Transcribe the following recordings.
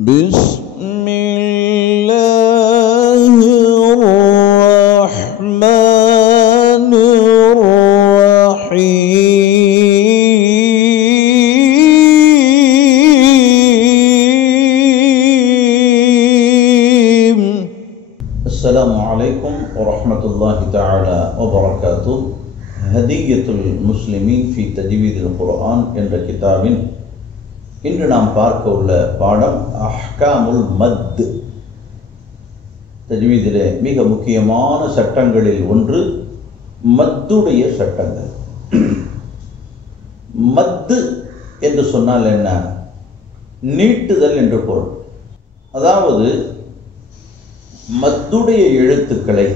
بسم الله الرحمن الرحيم. السلام عليكم ورحمة الله تعالى وبركاته. هدية المسلمين في تجويد القرآن என்ற கிதாபின் இன்று நாம் பார்க்க உள்ள பாடம் அஹ்காமுல் மத். தஜ்வீதிலே மிக முக்கியமான சட்டங்களில் ஒன்று மத்துடைய சட்டங்கள். மத்து என்று சொன்னால் என்ன? நீட்டுதல் என்று பொருள். அதாவது மத்துடைய எழுத்துக்களை,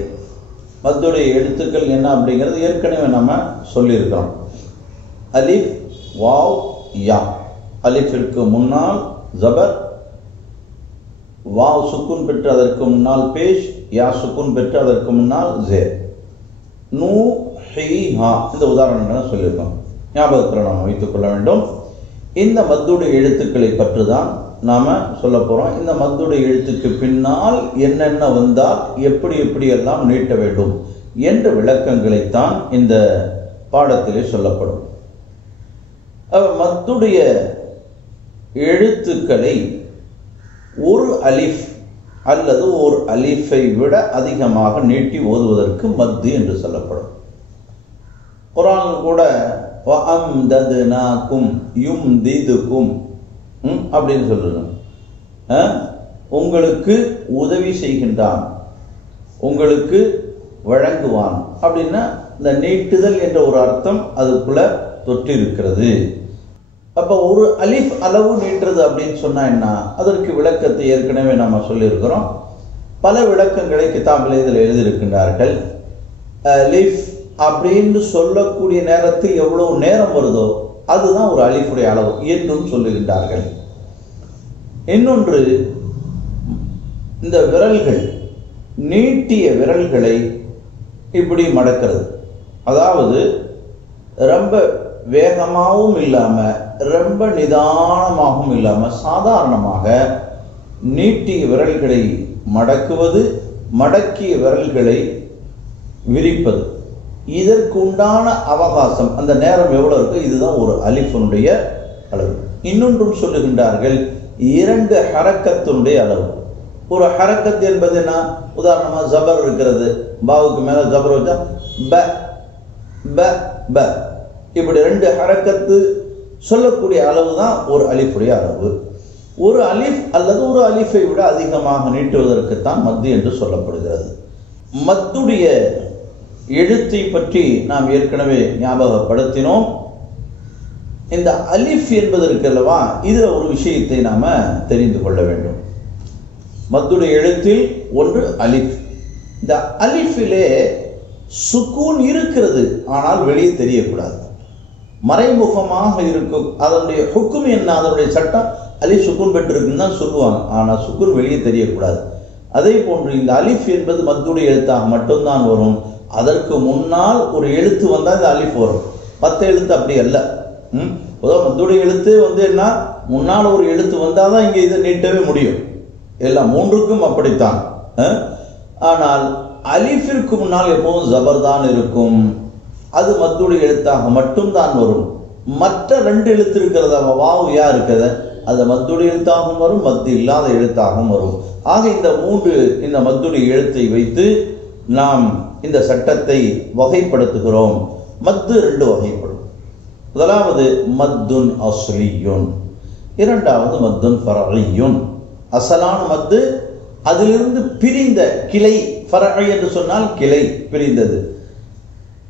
மத்துடைய எழுத்துக்கள் என்ன அப்படிங்கிறது ஏற்கனவே நம்ம சொல்லியிருக்கிறோம். அலிஃப், வாவ், யா. அலிஃபிற்கு முன்னால் ஜபர், வாவ் சுக்குன் பெற்று அதற்கு முன்னால் பேஷ், யா சுக்குன் பெற்று அதற்கு முன்னால் ஜேர். நூ, ஹி, ஹா இந்த உதாரணங்களை சொல்லியிருக்கோம். ஞாபகத்தில் நாம் வைத்துக் கொள்ள வேண்டும். இந்த மத்துடைய எழுத்துக்களை பற்றி தான் நாம் சொல்ல போகிறோம். இந்த மத்துடைய எழுத்துக்கு பின்னால் என்னென்ன வந்தால் எப்படி எப்படியெல்லாம் நீட்ட வேண்டும் என்ற விளக்கங்களைத்தான் இந்த பாடத்திலே சொல்லப்படும். மத்துடைய எழுத்துக்களை ஒரு அலிஃப் அல்லது ஒரு அலிஃபை விட அதிகமாக நீட்டி ஓதுவதற்கு மத்து என்று சொல்லப்படும். குர்ஆன் கூட வஅம்தத்னாகும் யும்திதுகும் அப்படின்னு சொல்றாங்க. உங்களுக்கு உதவி செய்கின்றான், உங்களுக்கு வழங்குவான் அப்படின்னா இந்த நீட்டுதல் என்ற ஒரு அர்த்தம் அதுக்குள்ள தொற்றிருக்கிறது. அப்போ ஒரு அலிஃப் அளவு நீட்டுறது அப்படின்னு சொன்னா என்ன? அதற்கு விளக்கத்தை ஏற்கனவே நம்ம சொல்லியிருக்கிறோம். பல விளக்கங்களை கிதாபில் இதில் எழுதியிருக்கின்றார்கள். அலிஃப் அப்படின்னு சொல்லக்கூடிய நேரத்தில் எவ்வளவு நேரம் வருதோ அதுதான் ஒரு அலிஃபுடைய அளவு என்றும் சொல்லுகின்றார்கள். இன்னொன்று, இந்த விரல்கள், நீட்டிய விரல்களை இப்படி மடக்கிறது. அதாவது ரொம்ப வேகமாகவும் இல்லாம ரொம்ப நிதானமாகவும் இல்லாம சாதாரணமாக நீட்டிய விரல்களை மடக்குவது, மடக்கிய விரல்களை விரிப்பது. இதற்கு உண்டான அவகாசம், அந்த நேரம் எவ்வளவு இருக்கு, இதுதான் ஒரு அலிஃபனுடைய அளவு. இன்னொன்றும் சொல்லுகின்றார்கள், 2 ஹரக்கத்தினுடைய அளவு. ஒரு ஹரக்கத் என்பது என்ன? உதாரணமா ஜபர் இருக்கிறது, பாவுக்கு மேல ஜபர் வச்சா ப ப ப, இப்படி 2 ஹரக்கத்து சொல்லக்கூடிய அளவு தான் ஒரு அலிஃபுடைய அளவு. ஒரு அலிஃப் அல்லது ஒரு அலிஃபை விட அதிகமாக நீட்டுவதற்குத்தான் மத்து என்று சொல்லப்படுகிறது. மத்துடைய எழுத்தை பற்றி நாம் ஏற்கனவே ஞாபகப்படுத்தினோம். இந்த அலிஃப் என்பது இருக்கிறல்லவா, இதுல ஒரு விஷயத்தை நாம தெரிந்து கொள்ள வேண்டும். மத்துடைய எழுத்தில் ஒன்று அலிஃப். இந்த அலிஃபிலே சுக்கூன் இருக்கிறது, ஆனால் வெளியே தெரியக்கூடாது, மறைமுகமாக இருக்கும். அதனுடைய ஹுக்கும் என்ன, அதனுடைய சட்டம் அலிஃப் சுக்கூன் பெற்றிருக்குன்னு தான் சொல்லுவாங்க, ஆனால் சுக்கூன் வெளியே தெரியக்கூடாது. அதே போன்று இந்த அலிஃப் என்பது மத்துடைய எழுத்தாக மட்டும்தான் வரும். அதற்கு முன்னால் ஒரு எழுத்து வந்தால் இந்த அலிஃப் வரும். 10 எழுத்து அப்படி அல்ல. மத்துடைய எழுத்து என்ன, முன்னால் ஒரு எழுத்து வந்தால் தான் இங்கே இதை நீட்டவே முடியும். எல்லாம் 3க்கும் அப்படித்தான். ஆனால் அலிஃபிற்கு முன்னால் எப்போதும் ஜபர் தான் இருக்கும். அது மத்துடைய எழுத்தாக மட்டும்தான் வரும். மற்ற 2 எழுத்து இருக்கிறத, வாவ் யா இருக்கிறத, அது மத்துடைய எழுத்தாகவும் வரும், மத்து இல்லாத எழுத்தாகவும் வரும். ஆக இந்த 3 இந்த மத்துடைய எழுத்தை வைத்து நாம் இந்த சட்டத்தை வகைப்படுத்துகிறோம். மத்து 2 வகைப்படும். முதலாவது மத்துன் அஸ்லியுன், இரண்டாவது மத்துன் ஃபரஇயுன். அசலான மத்து, அதிலிருந்து பிரிந்த கிளை. ஃபரஇ என்று சொன்னால் கிளை, பிரிந்தது.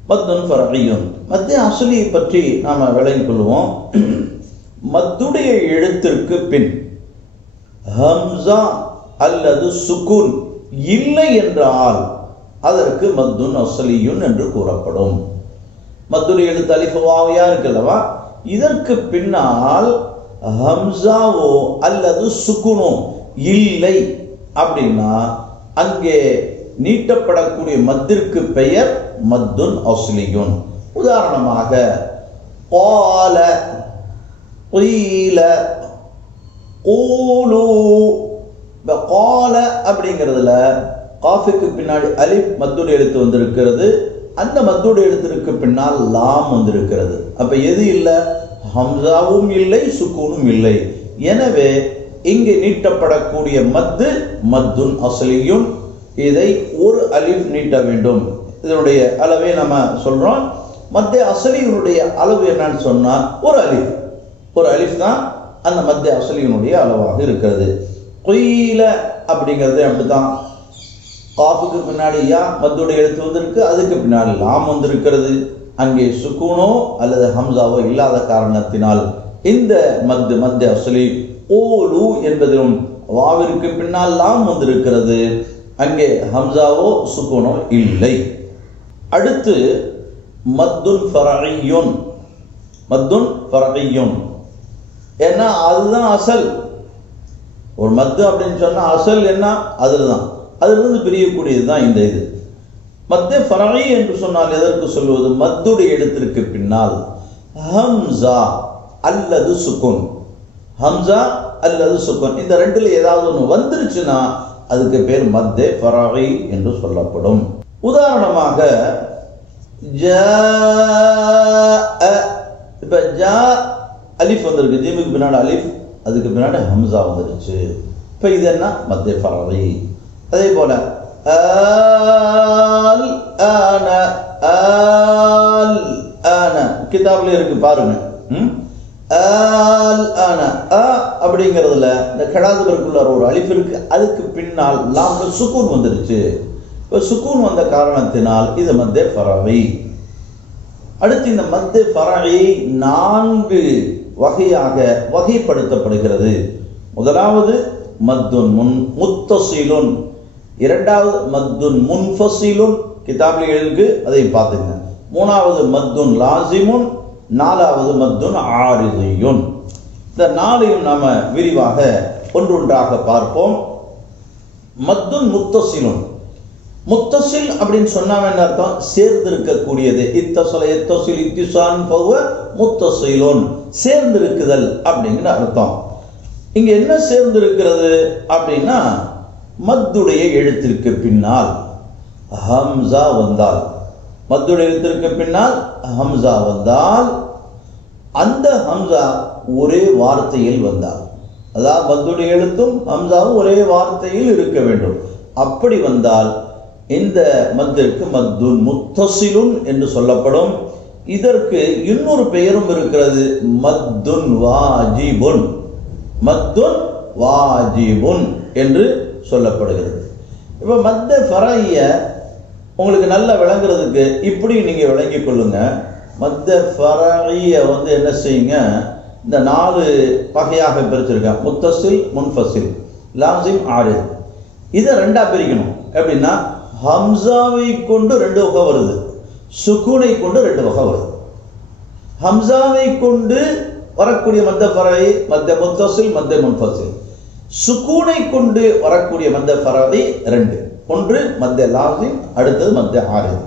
மத்துன் ஃபரஇயுன். மத்து அஸ்லியை பற்றி நாம விளங்கிக் கொள்வோம். மத்துடைய எழுத்திற்கு பின் ஹம்சா அல்லது சுக்குன் இல்லை என்றால் அதற்கு மத்துன் அஸ்லியுன் என்று கூறப்படும். மத்துடைய எழுத்து அலிஃப் வாவ் யா இருக்குல்லவா, இதற்கு பின்னால் ஹம்சாவோ அல்லது சுக்குனோ இல்லை அப்படின்னா அங்கே நீட்டப்படக்கூடிய மத்திற்கு பெயர் மத்துன் அஸ்லியுன். உதாரணமாக قال قيل قولوا இப்போ கால அப்படிங்கிறதுல காஃபுக்கு பின்னாடி அலிஃப் மத்துடைய எழுத்து வந்திருக்கிறது. அந்த மத்துடைய எழுத்திற்கு பின்னால் லாம் வந்திருக்கிறது. அப்ப எது இல்லை? ஹம்சாவும் இல்லை, சுக்கூனும் இல்லை. எனவே இங்கு நீட்டப்படக்கூடிய மத்து மத்துன் அஸ்லியுன். இதை ஒரு அலிஃப் நீட்ட வேண்டும். இதனுடைய அளவை நம்ம சொல்றோம். மத்திய அஸ்லியினுடைய அளவு என்னன்னு சொன்னா ஒரு அலிஃப் தான் அந்த மத்திய அஸ்லியினுடைய அளவாக இருக்கிறது. குயில அப்படிங்கிறது அப்படித்தான். காஃபுக்கு பின்னாடி யா மத்துடைய எழுத்து வந்திருக்கு, அதுக்கு பின்னாடி லாம் வந்திருக்கிறது. அங்கே சுக்கூனோ அல்லது ஹம்சாவோ இல்லாத காரணத்தினால் இந்த மத்திய அஸ்லி ஓலு என்பதிலும் வாவிற்கு பின்னால் லாம் வந்திருக்கிறது. அங்கே ஹம்சாவோ சுக்கூனோ இல்லை. அடுத்து மத்துன் ஃபரஇய்யுன். ஏன்னா அதுதான் அசல். ஒரு மத்து அப்படின்னு சொன்னா அசல் என்ன? அதுதான், அதிலிருந்து பிரியக்கூடியது தான் இந்த இது. மத்து ஃபரஇ என்று சொன்னால் எதற்கு சொல்வது? மத்துடைய எழுத்திற்கு பின்னால் ஹம்சா அல்லது சுக்குன், ஹம்சா அல்லது சுக்குன், இந்த ரெண்டுல ஏதாவது ஒன்று வந்துருச்சுன்னா அதுக்கு பேர் மத்தே ஃபரஇ என்று சொல்லப்படும். உதாரணமாக இப்ப ஜா அலிஃப் வந்திருக்கு, ஜீமுக்கு பின்னாடி அலிஃப், அதுக்கு பின்னாடி ஹம்சா வந்துருச்சு. இப்ப இது என்ன? மத்தே ஃபரஇ. அதே போல கிதாப்ல இருக்கு பாருங்க. அப்படிங்கிறதுல இந்த கடாதுக்குள்ள ஒரு அலிஃப் இருக்கு, அதுக்கு பின்னால் லாம்ல சுக்கூன் வந்துருச்சு. இப்ப சுக்கூன் வந்த காரணத்தினால் இது மத்தே ஃபரஇ. அடுத்து இந்த மத்தே ஃபரஇ 4 வகையாக வகைப்படுத்தப்படுகிறது. முதலாவது மத்துன் முத்தசிலுன், இரண்டாவது மத்துன் முன்ஃபசிலுன், கிதாபில் எழுது அதை பார்த்துங்க. மூணாவது மத்துன் லாசிமுன், நாலாவது மத்துன் ஆரிதியுன். இந்த 4ஐயும் நாம விரிவாக ஒன்றொன்றாக பார்ப்போம். மத்துன் முத்தசிலுன். முத்தசில் அப்படின்னு சொன்னா என்ன அர்த்தம்? சேர்ந்து இருக்கக்கூடியது. இத்திசான் முத்தசிலுன், சேர்ந்திருக்குதல் அப்படிங்கிற அர்த்தம். இங்க என்ன சேர்ந்து இருக்கிறது அப்படின்னா மத்துடைய எழுத்திற்கு பின்னால் ஹம்சா வந்தால், மத்துடைய எழுத்திற்கு பின்னால் ஹம்சா வந்தால், அந்த ஹம்சா ஒரே வார்த்தையில் வந்தால், அதாவது மத்துடைய எழுத்தும் ஹம்சாவும் ஒரே வார்த்தையில் இருக்க வேண்டும். அப்படி வந்தால் இந்த மத்திற்கு மத்துன் முத்தசிலுன் என்று சொல்லப்படும். இதற்கு இன்னொரு பெயரும் இருக்கிறது, மத்துன் வாஜிபுன். மத்துன் வாஜிபுன் என்று சொல்லப்படுகிறது. இப்ப மத்தே ஃபரஇய உங்களுக்கு நல்லா விளங்குறதுக்கு இப்படி நீங்க விளங்கிக் கொள்ளுங்க. மத்தே ஃபரஇய என்ன செய்யுங்க, இந்த 4 வகையாக பிரிச்சிருக்கேன். முத்தசில், முன்ஃபசில், லாசிம், ஆரித். இதை 2ஆ பிரிக்கணும். எப்படின்னா ஹம்சாவை கொண்டு 2 வகை வருது, சுக்கூனை கொண்டு 2 வகை வருது. ஹம்சாவை கொண்டு வரக்கூடிய மத்தே ஃபரஇ மத்தே முத்தசில், மத்தே முன்ஃபசில். சுக்கூனை கொண்டு வரக்கூடிய மத்தே ஃபரஇ 2, ஒன்று மத்தே லாசிம், அடுத்தது மத்தே ஆரித்.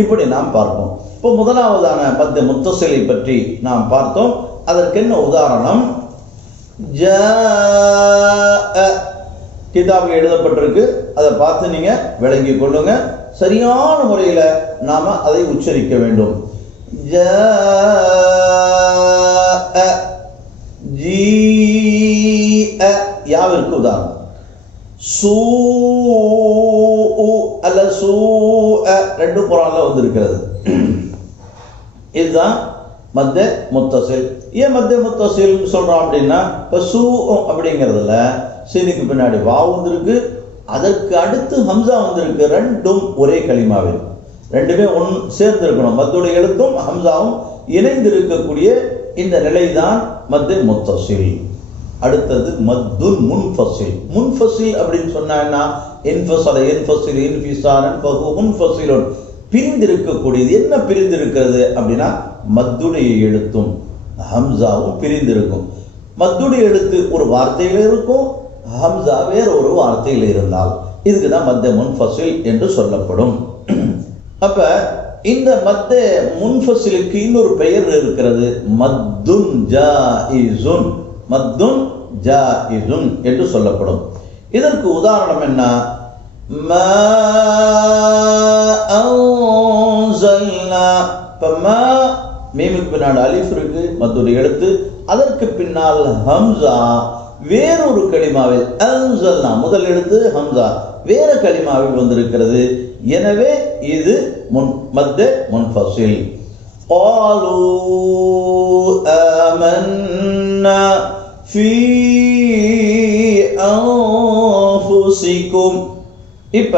இப்படி நாம் பார்ப்போம். இப்போ முதலாவதான மத்தே முத்தசிலை பற்றி நாம் பார்த்தோம். அதற்கு என்ன உதாரணம்? கிதாபில் எழுதப்பட்டிருக்கு, அதை பார்த்து நீங்க விளங்கிக் கொள்ளுங்க. சரியான முறையில நாம அதை உச்சரிக்க வேண்டும். யாவிற்கு உதாரணம் சூ அல்ல சூ, 2 குர்ஆன்ல வந்திருக்கிறது. இதுதான் மத்தே முத்தசில். ஏன் மத்தே முத்தசில் சொல்றோம் அப்படின்னா, இப்ப சூ அப்படிங்கிறதுல சீனுக்கு பின்னாடி வாவ் வந்திருக்கு, அதற்கு அடுத்து ஹம்சா வந்திருக்கு. 2ம் ஒரே கலிமாவில், 2மே சேர்ந்து இருக்கணும். மத்துடைய எழுத்தும் ஹம்சாவும் இணைந்து இருக்கக்கூடிய இந்த நிலைதான் மத்தே முத்தசில். அடுத்தது மத்துன் முன்ஃபசில். முன்ஃபசில் அப்படின்னு சொன்னா பிரிந்திருக்கக்கூடியது. என்ன பிரிந்திருக்கிறது அப்படின்னா மத்துடைய எழுத்தும் ஹம்சாவும் பிரிந்திருக்கும். மத்துடைய எழுத்து ஒரு வார்த்தையில் இருக்கும், ஹம்சா வேற ஒரு வார்த்தையில் இருந்தால் இதுக்குதான் மத்தே முன்ஃபசில் என்று சொல்லப்படும். அப்ப இந்த மத்தே முன்ஃபசிலுக்கு இன்னொரு பெயர் இருக்கிறது, மத்துன் ஜாயிசுன். மத்துன் ஜாயிசுன் என்று சொல்லப்படும். இதற்கு உதாரணம் என்ன? மா அன்ஸல்னா. மா மீமுக்கு பின்னாடி அலிஃப் இருக்கு, மத்துடைய எழுத்து. அதற்கு பின்னால் ஹம்சா வேறொரு கலிமாவில் அன்ஸல்னா முதல் எழுத்து ஹம்சா வேற கலிமாவில் வந்திருக்கிறது. எனவே இது மத் முன்ஃபஸில். قالوا آمنا في أنفسكم. இப்ப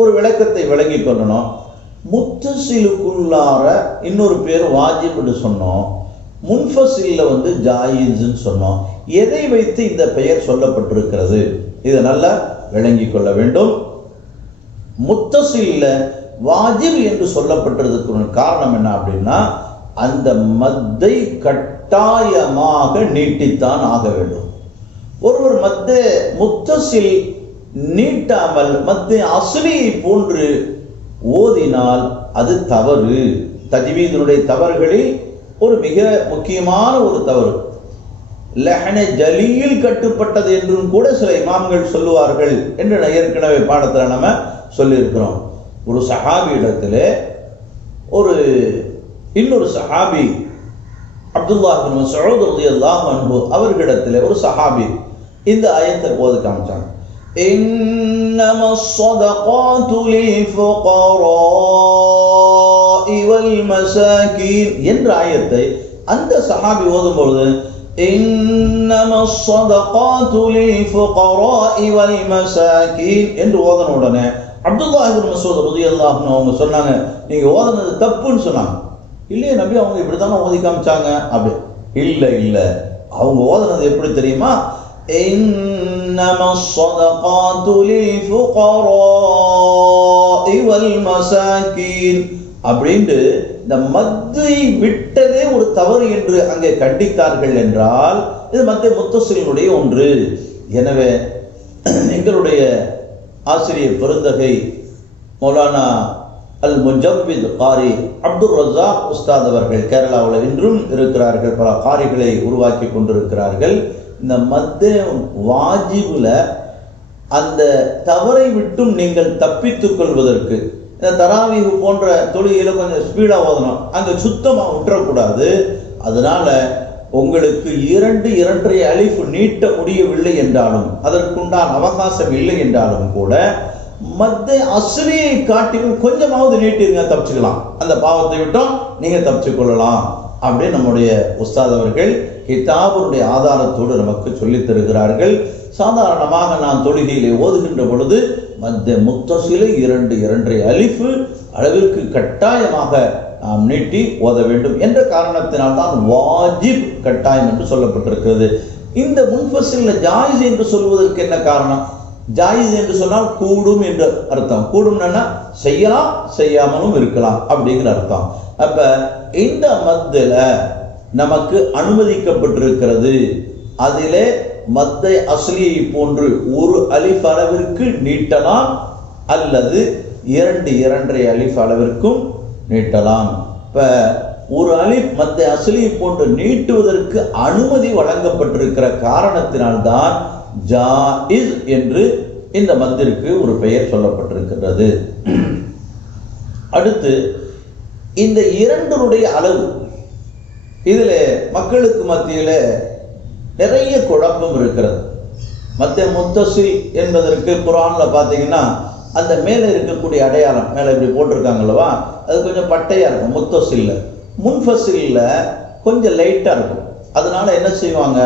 ஒரு விளக்கத்தை விளங்கி கொள்ளணும். முத்தசிலுக்குள்ளார இன்னொரு பேர் வாஜிப் என்று சொன்னோம், முன்ஃபஸில்ல ஜாயிஸ்ன்னு சொன்னோம். எதை வைத்து இந்த பெயர் சொல்லப்பட்டிருக்கிறது இதை நல்லா விளங்கி கொள்ள வேண்டும். முத்தசில்ல வாஜிப் என்று சொல்லப்பட்டதுக்கு காரணம் என்ன அப்படின்னா, அந்த மத்தை கட்டாயமாக நீட்டித்தான் ஆக வேண்டும். ஒருவர் முத்தசில் நீட்டாமல் மத்தை அஸ்லியை போன்று ஓதினால் அது தவறு. தஜ்வீதினுடைய தவறுகளில் ஒரு மிக முக்கியமான ஒரு தவறு. லஹ்ன ஜலீல் கட்டுப்பட்டது என்றும் கூட சில இமாம்கள் சொல்லுவார்கள் என்று ஏற்கனவே பாடத்தில் நம்ம சொல்லியிருக்கிறோம். ஒரு சஹாபி இடத்திலே இன்னொரு சஹாபி அப்துல்லாஹ் பின் மஸ்ஊத் ரலியல்லாஹு அன்ஹு அவர்களிடத்திலே ஒரு சஹாபி இந்த ஆயத்தை ஓத காமிச்சாங்க. இன்னமஸ் ஸதகாத்து லில் ஃபுகராஇ வல் மசாகீன் என்ற ஆயத்தை அந்த சஹாபி ஓதும்போது இன்னமஸ் ஸதகாத்து லில் ஃபுகராஇ வல் மசாகீன் என்று ஓதன உடனே அப்துல்லாஹ் இப்னு மஸ்ஊத் ரலியல்லாஹு அன்ஹு அவங்க சொன்னாங்க, நீங்க ஓதுனது தப்புன்னு சொன்னாங்க. இல்லையே நபி, அவங்க இப்படித்தானே ஓதி காமிச்சாங்க. அப்படி இல்ல அவங்க ஓதுனது எப்படி தெரியுமா? இன்னமஸ் ஸதகாத்து லில் ஃபுகராஇ வல் மசாகீன் அப்படினு இந்த மத்தை விட்டதே ஒரு தவறு என்று அங்கே கண்டித்தார்கள் என்றால் இது மத்திய முத்தசிலுடைய ஒன்று. எனவே எங்களுடைய ஆசிரியர் பெருந்தகை மௌலானா அல் முஜவ்வித் காரி அப்துல் ரஸாக் உஸ்தாத் அவர்கள் கேரளாவில் இன்றும் இருக்கிறார்கள். பல காரிகளை உருவாக்கி கொண்டிருக்கிறார்கள். இந்த மத்திய வாஜிபுல அந்த தவறை விட்டும் நீங்கள் தப்பித்துக் கொள்வதற்கு இந்த தராவீஹ் போன்ற தொழுகையில கொஞ்சம் ஸ்பீடா ஓதணும், அங்க சுத்தமா விட்டுறக்கூடாது. அதனால உங்களுக்கு 2 அலிஃப் நீட்ட முடியவில்லை என்றாலும், அதற்குண்டான அவகாசம் இல்லை என்றாலும் கூட மத்தை அஸ்லியை காட்டிலும் கொஞ்சமாவது நீட்டிருங்க, தப்பிச்சுக்கலாம். அந்த பாவத்தை விட்டும் நீங்க தப்பிச்சு கொள்ளலாம் அப்படின்னு நம்முடைய உஸ்தாத் அவர்கள் கிதாபுடைய ஆதாரத்தோடு நமக்கு சொல்லித் தருகிறார்கள். சாதாரணமாக நான் தொழுகையிலே ஓதுகின்ற பொழுது மத்திய முத்தசிலை 2 அலிஃப் அளவிற்கு கட்டாயமாக நாம் நீட்டி ஓத வேண்டும் என்ற காரணத்தினால்தான் வாஜிப் கட்டாயம் என்று சொல்லப்பட்டிருக்கிறது. இந்த முன்ஃபஸில்ல ஜாயிஸ் என்று சொல்வதற்கு என்ன காரணம்? ஜாயிஸ் என்று சொன்னால் கூடும் என்று அர்த்தம். கூடும்னா செய்யலாம், செய்யாமலும் இருக்கலாம் அப்படிங்கிற அர்த்தம். அப்ப இந்த மத்தில நமக்கு அனுமதிக்கப்பட்டிருக்கிறது. அதிலே மத்தை அஸ்லியை போன்று 1 அலிஃப் அளவிற்கு நீட்டலாம் அல்லது 2 அலிஃப் அளவிற்கும் நீட்டலாம். இப்ப 1 அலிஃப் மத்தை அஸ்லியை போன்று நீட்டுவதற்கு அனுமதி வழங்கப்பட்டிருக்கிற காரணத்தினால்தான் ஜாயிஸ் என்று இந்த மத்திற்கு ஒரு பெயர் சொல்லப்பட்டிருக்கிறது. அடுத்து இந்த 2 அளவு, இதுல மக்களுக்கு மத்தியில நிறைய குழப்பம் இருக்கிறது. மத்திய முத்தசில் என்பதற்கு குர்ஆன்ல பாத்தீங்கன்னா அந்த மேல இருக்கக்கூடிய அடையாளம் மேல இப்படி போட்டிருக்காங்கல்லவா, அது கொஞ்சம் பட்டையா இருக்கும். முத்தசில்ல முன்ஃபஸில்ல கொஞ்சம் லைட்டா இருக்கும். அதனால என்ன செய்வாங்க,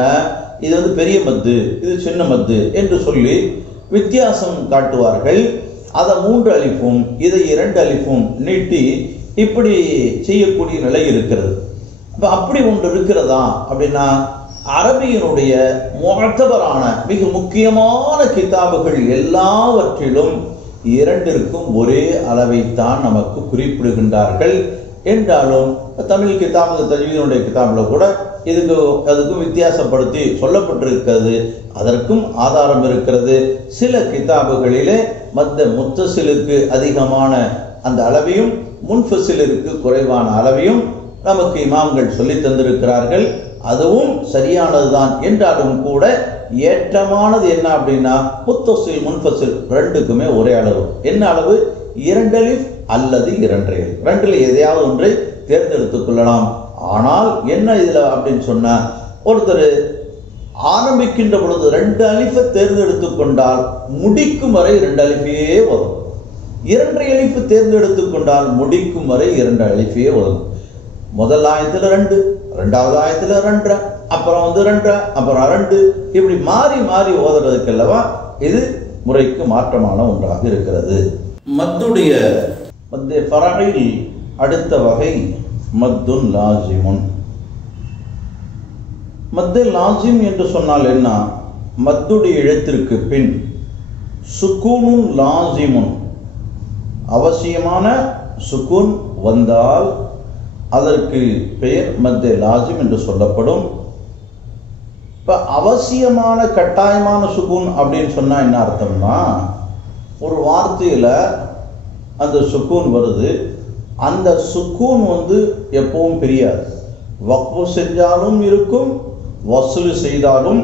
இது பெரிய மத்து, இது சின்ன மத்து என்று சொல்லி வித்தியாசம் காட்டுவார்கள். அதை 3 அலிஃபும் இதை 2 அலிஃபும் நீட்டி இப்படி செய்யக்கூடிய நிலை இருக்கிறது. அப்ப அப்படி ஒன்று இருக்கிறதா அப்படின்னா, அரபியினுடைய முஅத்தபரான மிக முக்கியமான கிதாபுகள் எல்லாவற்றிலும் 2ற்கும் ஒரே அளவைத்தான் நமக்கு குறிப்பிடுகின்றார்கள். என்றாலும் தமிழ் கிதாபு தஜ்வீதுடைய கிதாபுல கூட அதுக்கும் வித்தியாசப்படுத்தி சொல்லப்பட்டிருக்கிறது. அதற்கும் ஆதாரம் இருக்கிறது. சில கிதாபுகளிலே மத்திய முத்தசிலுக்கு அதிகமான அந்த அளவையும் முன்ஃபஸிலிற்கு குறைவான அளவையும் நமக்கு இமாம்கள் சொல்லி தந்திருக்கிறார்கள். அதுவும் சரியானதுதான். என்றாலும் கூட ஏற்றமானது என்ன அப்படின்னா முத்தசில் முன்ஃபசில் ரெண்டுக்குமே ஒரே அளவு. என்ன அளவு? 2 அலிஃப் அல்லது 2 அலிஃப், ரெண்டுல எதையாவது ஒன்றை தேர்ந்தெடுத்துக் கொள்ளலாம். ஆனால் என்ன இதுல அப்படின்னு சொன்னா, ஒருத்தர் ஆரம்பிக்கின்ற பொழுது 2 அலிஃபை தேர்ந்தெடுத்துக் கொண்டால் முடிக்கும் வரை 2 அலிஃபே வரும். 2 அலிஃப் தேர்ந்தெடுத்துக் கொண்டால் முடிக்கும் வரை 2 அலிஃபே வரும். முதல் ஆயத்துல 2, இரண்டாவது ஆயத்துல 2, அப்புறம் 2, அப்புறம் 2, இப்படி மாறி மாறி ஓதுறதுக்கு அல்லவா இது முறைக்கு மாற்றமான ஒன்றாக இருக்கிறது. மத்துடைய மத்திய ஃபரஇல் அடுத்த வகை மத்துன் லாசிமுன். மத்து லாசிம் என்று சொன்னால் என்ன? மத்துடைய எழுத்திற்கு பின் சுக்கூனுன் லாசிமுன், அவசியமான சுக்கூன் வந்தால் அதற்கு பெயர் மத்து லாசிம் என்று சொல்லப்படும். இப்போ அவசியமான கட்டாயமான சுக்கூன் அப்படின்னு சொன்னா என்ன அர்த்தம்னா, ஒரு வார்த்தையில அந்த சுக்கூன் வருது, அந்த சுக்கூன் எப்பவும் பிரியாது. வக்ஃபு செஞ்சாலும் இருக்கும், வஸ்லு செய்தாலும்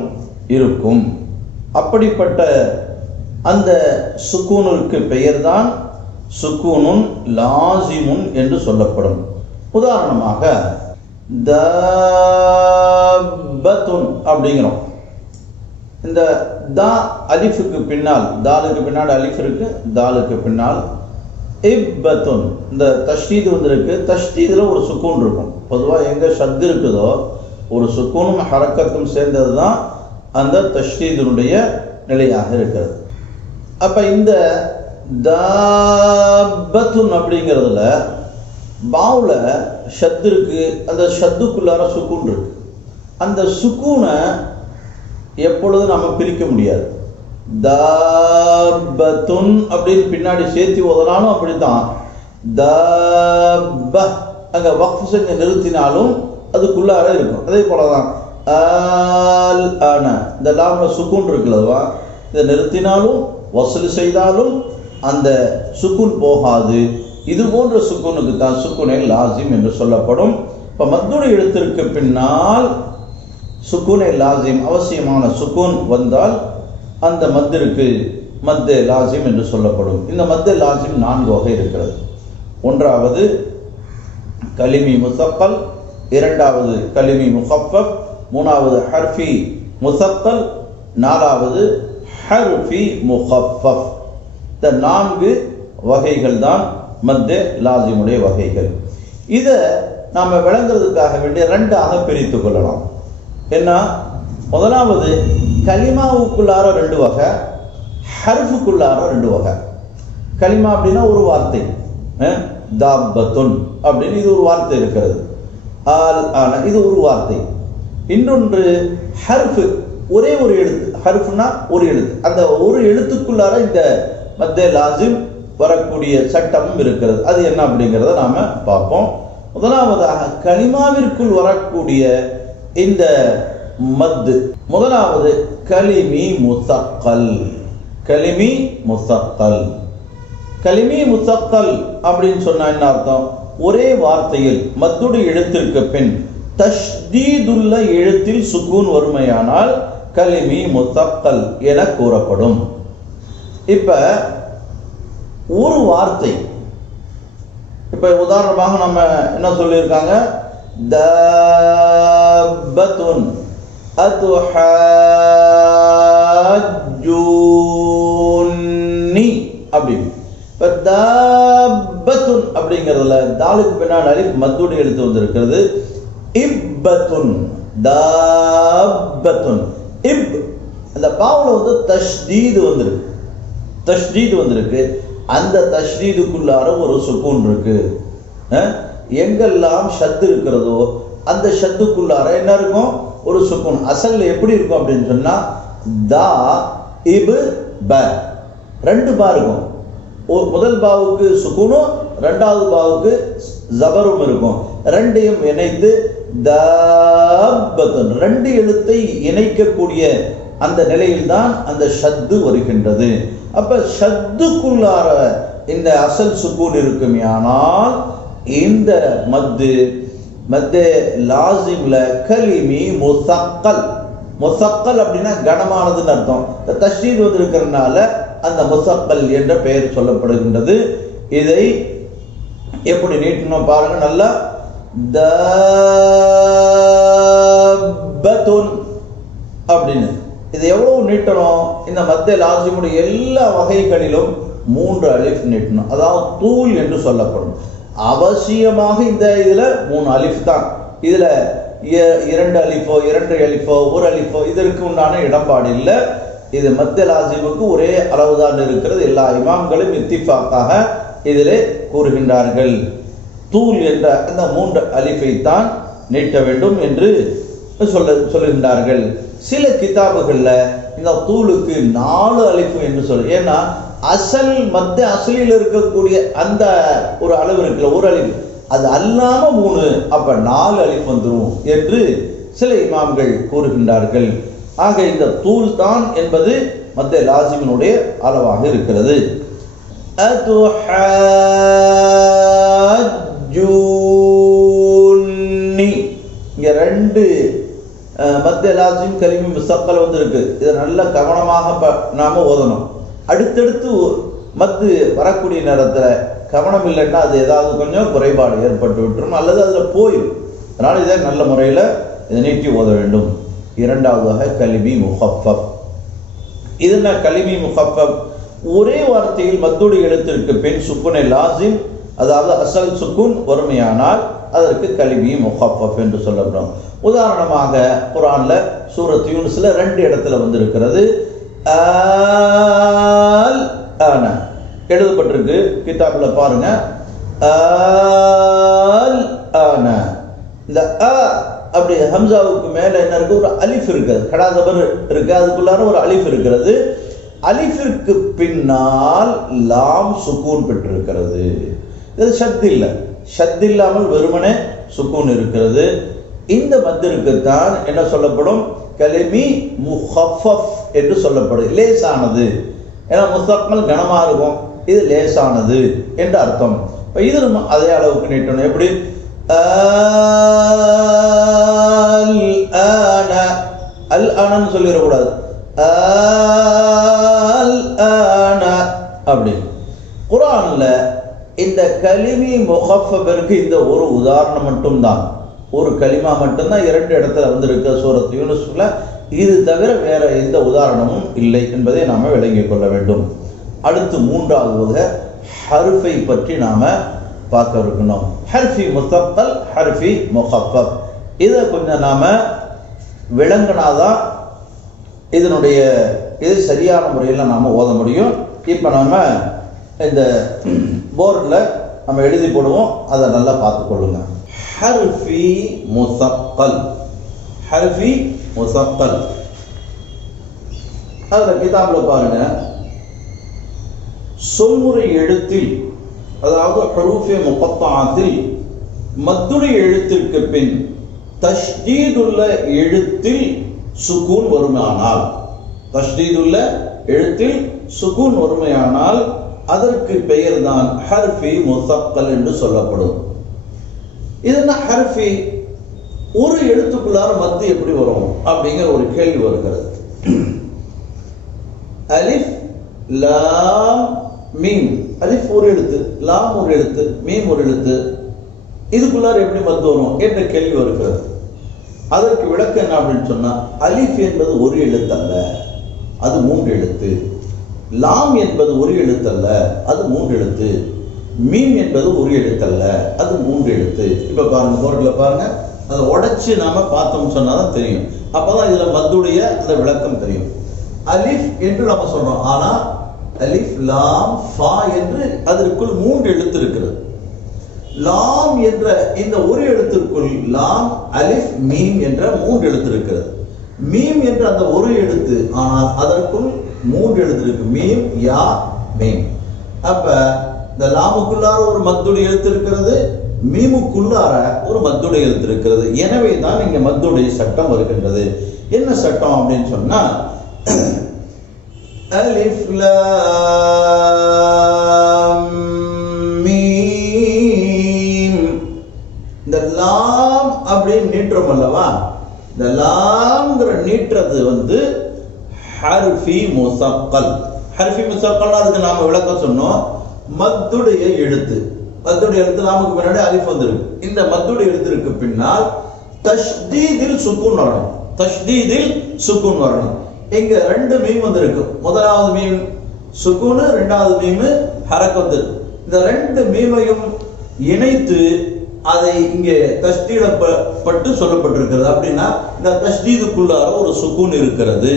இருக்கும். அப்படிப்பட்ட அந்த சுக்கூனுக்கு பெயர்தான் சுக்கூனுன் லாசிமுன் என்று சொல்லப்படும். உதாரணமாக தபத்துன் அப்படிங்கிறோம். இந்த தா அலிஃபுக்கு பின்னால், தாலுக்கு பின்னால் அலிஃப் இருக்கு, தாலுக்கு பின்னால் இப்பத்துன், இந்த தஷ்தீது இருக்கு. தஷ்தீதுல ஒரு சுக்கூன் இருக்கும். பொதுவாக எங்க ஷத்து இருக்குதோ ஒரு சுக்கூனும் ஹரக்கத்தும் சேர்ந்தது தான் அந்த தஷ்தீதுடைய நிலையாக இருக்கிறது. அப்ப இந்த தபத்துன் அப்படிங்கிறதுல பாவுல ஷத்து இருக்கு, அந்த ஷத்துக்குள்ளார சுக்கூன் இருக்கு. அந்த சுக்கூனை எப்பொழுதும் நம்ம பிரிக்க முடியாது. தபத்துன் அப்படின்னு பின்னாடி சேர்த்து ஓதனாலும் அப்படித்தான். தப அங்க வக்ஃப் செஞ்சு நிறுத்தினாலும் அதுக்குள்ளார இருக்கும். அதே போலதான் அல் அன, இந்த லாம்ல சுக்கூன் இருக்குல்லவா, இதை நிறுத்தினாலும் வசூல் செய்தாலும் அந்த சுக்கூன் போகாது. இது போன்ற சுக்கூனுக்கு தான் சுக்கூனை லாசிம் என்று சொல்லப்படும். இப்ப மத்துடைய எழுத்திற்கு பின்னால் சுக்கூனை லாசிம், அவசியமான சுக்கூன் வந்தால் அந்த மத்திற்கு மத்து லாசிம் என்று சொல்லப்படும். இந்த மத்து லாசிம் 4 வகை இருக்கிறது. ஒன்றாவது கலிமி முசக்கல், இரண்டாவது கலிமி முகஃபஃப், மூணாவது ஹர்ஃபி முசக்கல், நாலாவது ஹர்ஃபி முகஃபஃப். இந்த 4 வகைகள் தான் மத்து லாசிமுடைய வகைகள். இதை நாம விளங்குறதுக்காக வேண்டிய 2ஆக பிரித்து கொள்ளலாம். என்ன? முதலாவது கலிமாவுக்குள்ளார 2 வகை, ஹர்ஃபுக்குள்ளார 2 வகை. கலிமா அப்படின்னா ஒரு வார்த்தை, தாபத்துன் அப்படின்னு இது ஒரு வார்த்தை இருக்கிறது. ஆல் ஆன இது ஒரு வார்த்தை. இன்னொன்று ஹர்ஃபு, ஒரே ஒரு எழுத்து. ஹர்ஃப்னா ஒரு எழுத்து. அந்த ஒரு எழுத்துக்குள்ளார இந்த மத்தே லாசிம் வரக்கூடிய சட்டமும் இருக்கிறது. அது என்ன அப்படிங்கிறத நாம பார்ப்போம். முதலாவதாக கலிமாவிற்குள் வரக்கூடிய இந்த மத்து, முதலாவது கலிமி முசக்கல். கலிமி முசக்கல், கலிமி முசக்கல் அப்படின்னு சொன்னா என்ன அர்த்தம்? ஒரே வார்த்தையில் மத்துடைய எழுத்திற்கு பின் தஷ்தீதுள்ள எழுத்தில் சுக்கூன் வறுமையானால் கலிமி முசக்கல் என கூறப்படும். இப்ப ஒரு வார்த்தை, இப்ப உதாரணமாக நம்ம என்ன சொல்லியிருக்காங்க, தபத்துன் அதுஹஜூனி அப்படின்னு. இப்ப தபத்துன் அப்படிங்கிறதுல தாலுக்கு பின்னாடி அலிஃப் மத்துடைய எழுத்து வந்திருக்கிறது. இப்பத்துன், தபத்துன், இப் அந்த பாவுல தஷ்தீது வந்திருக்கு. தஷ்தீது வந்திருக்கு. அந்த தஷ்தீதுக்குள்ளார ஒரு சுக்கூன் இருக்கு. எங்கெல்லாம் ஷத்து இருக்கிறதோ அந்த ஷத்துக்குள்ளார என்ன இருக்கும்? ஒரு சுக்கூன். அசல்ல எப்படி இருக்கும் அப்படின்னு சொன்னா தா இப் ப 2 பா இருக்கும். முதல் பாவுக்கு சுக்கூனும் இரண்டாவது பாவுக்கு ஜபரும் இருக்கும். ரெண்டையும் இணைத்து தபத்துன் 2 எழுத்தை இணைக்கக்கூடிய அந்த நிலையில் தான் அந்த ஷத்து வருகின்றது. அப்ப ஷத்துக்குள்ளார இந்த அசல் சுக்கூன் இருக்குமே, ஆனால் இந்த மத்து லாசிம்ல கலிமி முசக்கல் முசக்கல் அப்படின்னா கனமானதுன்னு அர்த்தம். தஷ்தீத் வந்து இருக்கிறதுனால அந்த முசக்கல் என்ற பெயர் சொல்லப்படுகின்றது. இதை எப்படி நீட்டணும் பாருங்க. நல்லா தபத்துன் அப்படின்னு இது எவ்வளவு நீட்டணும்? இந்த மத்திய லாசிமுடைய எல்லா வகைகளிலும் 3 அலிஃப் நீட்டணும். அதாவது தூல் என்று சொல்லப்படும். அவசியமாக இந்த இதுல 3 அலிஃப் தான். இதுல 2 அலிஃபோ 2 அலிஃபோ 1 அலிஃபோ இதற்கு உண்டான இடம்பாடு இல்லை. இது மத்திய லாசிமுக்கு ஒரே அளவுதான் இருக்கிறது. எல்லா இமாம்களும் இத்திஃபாக்காக இதிலே கூறுகின்றார்கள். தூல் என்ற அந்த 3 அலிஃபை தான் நீட்ட வேண்டும் என்று சொல்லுகின்றார்கள். சில கிதாபுகள்ல இந்த தூளுக்கு 4 அலிஃபு என்று சொல்ல. ஏன்னா அசல் மத்திய அசலில் இருக்கக்கூடிய அந்த ஒரு அளவு இருக்குல்ல, 1 அலிஃப், அது அல்லாம 3, அப்ப 4 அலிஃப் வந்துரும் என்று சில இமாம்கள் கூறுகின்றார்கள். ஆக இந்த தூள் தான் என்பது மத்திய லாசிமினுடைய அளவாக இருக்கிறது. இங்க 2 மத்திய லாசிம் கலிமி முசக்கல் வந்து இருக்கு. இதை நல்ல கவனமாக நாம ஓதணும். அடுத்தடுத்து மத்து வரக்கூடிய நேரத்தில் கவனம் இல்லைன்னா அது ஏதாவது கொஞ்சம் குறைபாடு ஏற்பட்டு விட்டுரும் அல்லது அதில் போயிடும். அதனால இதை நல்ல முறையில் இதை நீட்டி ஓத வேண்டும். இரண்டாவதாக கலிமி முஹஃபஃப். இது என்ன கலிமி முஹஃபஃப்? ஒரே வார்த்தையில் மத்துடைய எழுத்திற்கு பின் சுக்குனை லாசிம், அதாவது அசல் சுக்குன் வறுமையானால் அதற்கு கலிமி முஹஃபஃப் என்று சொல்லப்படும். உதாரணமாக குர்ஆன்ல சூரத் யூனுஸ்ல 2 இடத்துல வந்திருக்கிறது. ஆல் ஆன எழுதப்பட்டிருக்கு. கிதாப்ல பாருங்க. ஆல் ஆன இந்த அ அப்படி ஹம்சாவுக்கு மேல என்ன இருக்கு? ஒரு அலிஃப் இருக்குது. கடா ஜபர் இருக்கு, அதுக்குள்ளார ஒரு அலிஃப் இருக்கிறது. அலிஃபிற்கு பின்னால் லாம் சுக்கூன் பெற்றிருக்கிறது. இது ஷத் இல்லை. ஷத் இல்லாமல் வெறுமனே சுக்கூன் இருக்கிறது. இந்த மத்திற்கு தான் என்ன சொல்லப்படும்? கலிமி முஹஃபஃப் என்று சொல்லப்படும். லேசானது. ஏன்னா முஸ்தக்மல் கனமா இருக்கும், இது லேசானது என்று அர்த்தம். இப்போ இது நம்ம அதே அளவுக்கு நீட்டணும். எப்படி? அல் ஆனன்னு சொல்லிடக்கூடாது. அப்படி குர்ஆன்ல இந்த கலிமி முஹஃபஃபிற்கு இந்த ஒரு உதாரணம் மட்டும்தான், ஒரு கலிமா மட்டும்தான் 2 இடத்துல வந்திருக்க சூரத் யூனுஸ்ல. இது தவிர வேற எந்த உதாரணமும் இல்லை என்பதை நாம விளங்கிக் கொள்ள வேண்டும். அடுத்து 3வது வகை ஹர்ஃபை பற்றி நாம பார்க்க இருக்கணும். ஹர்ஃபி முஸக்கல், ஹர்ஃபி முஹஃபஃப். இதை கொஞ்சம் நாம விளங்கினாதான் இதனுடைய இது சரியான முறையில் நாம ஓத முடியும். இப்போ நாம இந்த போர்டில் நம்ம எழுதி போடுவோம், அதை நல்லா பார்த்துக்கொள்ளுங்க. ஹர்ஃபி முஸக்கல், ஹர்ஃபி முஸக்கல். அதில் கிதாபில் பாருங்க, சொல்முறை எழுத்தில், அதாவது ஹுரூஃபே முகத்தாத்தில் மத்துடைய எழுத்திற்கு பின் தஷ்தீதுள்ள எழுத்தில் சுக்கூன் வருமானால், தஷ்தீதுள்ள எழுத்தில் சுக்கூன் வருமையானால் அதற்கு பெயர் தான் ஹர்ஃபி முஸக்கல் என்று சொல்லப்படும். இது என்ன ஹர்ஃபி? ஒரு எழுத்துக்குள்ளார மத்து எப்படி வரும் அப்படிங்கிற ஒரு கேள்வி வருகிறது. அலிஃப் லாம் மீம். அலிஃப் ஒரு எழுத்து, லாம் ஒரு எழுத்து, மீம் ஒரு எழுத்து. இதுக்குள்ளார எப்படி மத்து வரும் என்ற கேள்வி வருகிறது. அதற்கு விளக்கம் என்ன அப்படின்னு சொன்னா, அலிஃப் என்பது ஒரு எழுத்து அல்ல, அது 3 எழுத்து. லாம் என்பது ஒரு எழுத்து அல்ல, அது 3 எழுத்து. மீம் என்பது ஒரு எழுத்து அல்ல, அது 3 எழுத்து. இப்ப பாருங்க, போர்டில் பாருங்க, அதை உடைச்சு நாம பார்த்தோம் சொன்னாதான் தெரியும். அப்பதான் இதுல மத்துடைய அந்த விளக்கம் தெரியும். அலிஃப் என்று நம்ம சொல்றோம், ஆனா அலிஃப் லாம் ஃபா என்று அதற்குள் 3 எழுத்து இருக்கிறது. லாம் என்ற இந்த ஒரு எழுத்திற்குள் லாம் அலிஃப் மீம் என்ற 3 எழுத்து இருக்கிறது. மீம் என்ற அந்த ஒரு எழுத்து, ஆனால் அதற்குள் 3 எழுத்து இருக்கு. மீம் யா மீம். அப்ப இந்த லாமுக்குள்ளார ஒரு மத்துடைய எழுத்து இருக்கிறது, மீமுக்குள்ளார ஒரு மத்துடைய எழுத்து இருக்கிறது. எனவே தான் இங்க மத்துடைய சட்டம் வருகின்றது. என்ன சட்டம் அப்படின்னு சொன்னா, அலிஃப் லாம் மீம். இந்த லாம் அப்படின்னு நீட்டுறோம் அல்லவா, இந்த லாம்ங்கிற நீட்டுறது வந்து ஹர்ஃபி முஸக்கல். ஹர்ஃபி முஸக்கல் அதுக்கு நாம விளக்கம் சொன்னோம். மத்துடைய எழுத்து, மத்துடைய எழுத்து நாமுக்கு பின்னாடி அலிஃப் வந்திருக்கு. இந்த மத்துடைய எழுத்திற்கு பின்னால் தஷ்தீதில் சுக்கூன் வரணும். தஷ்தீதில் சுக்கூன் வரணும். இங்க ரெண்டு மீம் வந்திருக்கு. முதலாவது மீம் சுக்கூன், இரண்டாவது மீம் ஹரக்கத். இந்த ரெண்டு மீமையும் இணைத்து அதை இங்கே தஷ்தீடப்பட்டு சொல்லப்பட்டிருக்கிறது. அப்படின்னா இந்த தஷ்தீதுக்குள்ளார ஒரு சுக்கூன் இருக்கிறது.